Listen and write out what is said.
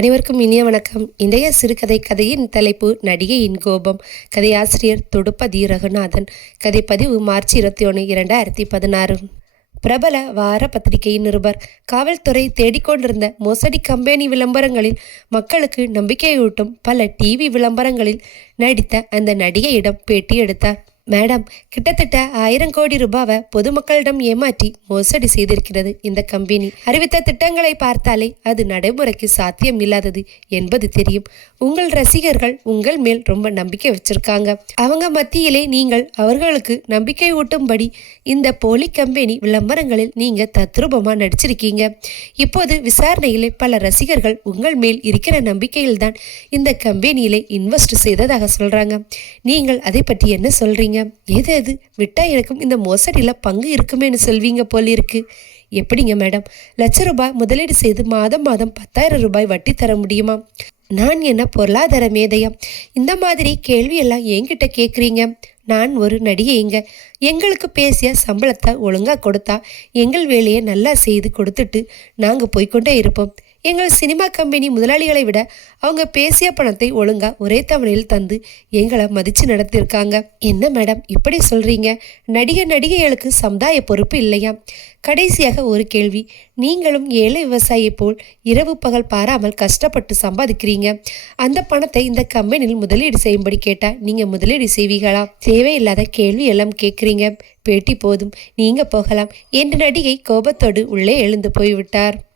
அனைவருக்கும் இனிய வணக்கம். இன்றைய சிறுகதை கதையின் தலைப்பு நடிகையின் கோபம். கதையாசிரியர் தொடுப்பதி ரகுநாதன். கதைப்பதிவு மார்ச் இருபத்தி ஒன்று இரண்டாயிரத்தி பதினாறு. பிரபல வார பத்திரிகையின் நிருபர். காவல்துறை தேடிக்கொண்டிருந்த மோசடி கம்பெனி விளம்பரங்களில் மக்களுக்கு நம்பிக்கையூட்டும் பல டிவி விளம்பரங்களில் நடித்த அந்த நடிகையிடம் பேட்டி எடுத்தார். மேடம் கிட்டத்தட்ட ஆயிரம் கோடி ரூபாவை பொதுமக்களிடம் ஏமாற்றி மோசடி செய்திருக்கிறது இந்த கம்பெனி. அறிவித்த திட்டங்களை பார்த்தாலே அது நடைமுறைக்கு சாத்தியம் இல்லாதது என்பது தெரியும். உங்கள் ரசிகர்கள் உங்கள் மேல் ரொம்ப நம்பிக்கை வச்சிருக்காங்க. அவங்க மத்தியிலே நீங்கள் அவர்களுக்கு நம்பிக்கை ஊட்டும்படி இந்த போலி கம்பெனி விளம்பரங்களில் நீங்க தத்ரூபமா நடிச்சிருக்கீங்க. இப்போது விசாரணையிலே பல ரசிகர்கள் உங்கள் மேல் இருக்கிற நம்பிக்கையில்தான் இந்த கம்பெனியிலே இன்வெஸ்ட் செய்ததாக சொல்றாங்க. நீங்கள் அதை பற்றி என்ன சொல்றீங்க? எது எது விட்டா எனக்கும் இந்த மோசடியில் பங்கு இருக்குமேன்னு சொல்வீங்க போல் இருக்கு. எப்படிங்க மேடம்? லட்ச ரூபாய் முதலீடு செய்து மாதம் மாதம் பத்தாயிரம் ரூபாய் வட்டி தர முடியுமா? நான் என்ன பொருளாதார மேதையம் இந்த மாதிரி கேள்வியெல்லாம் என்கிட்ட கேட்குறீங்க? நான் ஒரு நடிகைங்க எங்களுக்கு பேசிய சம்பளத்தை ஒழுங்காக கொடுத்தா எங்கள் வேலையை நல்லா செய்து கொடுத்துட்டு நாங்கள் போய்க்கொண்டே இருப்போம். எங்கள் சினிமா கம்பெனி முதலாளிகளை விட அவங்க பேசிய பணத்தை ஒழுங்கா ஒரே தவணையில் தந்து எங்களை மதிச்சு நடத்தியிருக்காங்க என்ன மேடம் இப்படி சொல்றீங்க? நடிகை நடிகைகளுக்கு சமுதாய பொறுப்பு இல்லையா? கடைசியாக ஒரு கேள்வி. நீங்களும் ஏழை விவசாயி போல் இரவு பகல் பாராமல் கஷ்டப்பட்டு சம்பாதிக்கிறீங்க. அந்த பணத்தை இந்த கம்பெனியில் முதலீடு செய்யும்படி கேட்டா நீங்க முதலீடு செய்வீங்களா தேவையில்லாத கேள்வி எல்லாம் கேட்குறீங்க. பேட்டி போதும். நீங்க போகலாம். என்று நடிகை கோபத்தோடு உள்ளே எழுந்து போய்விட்டார்.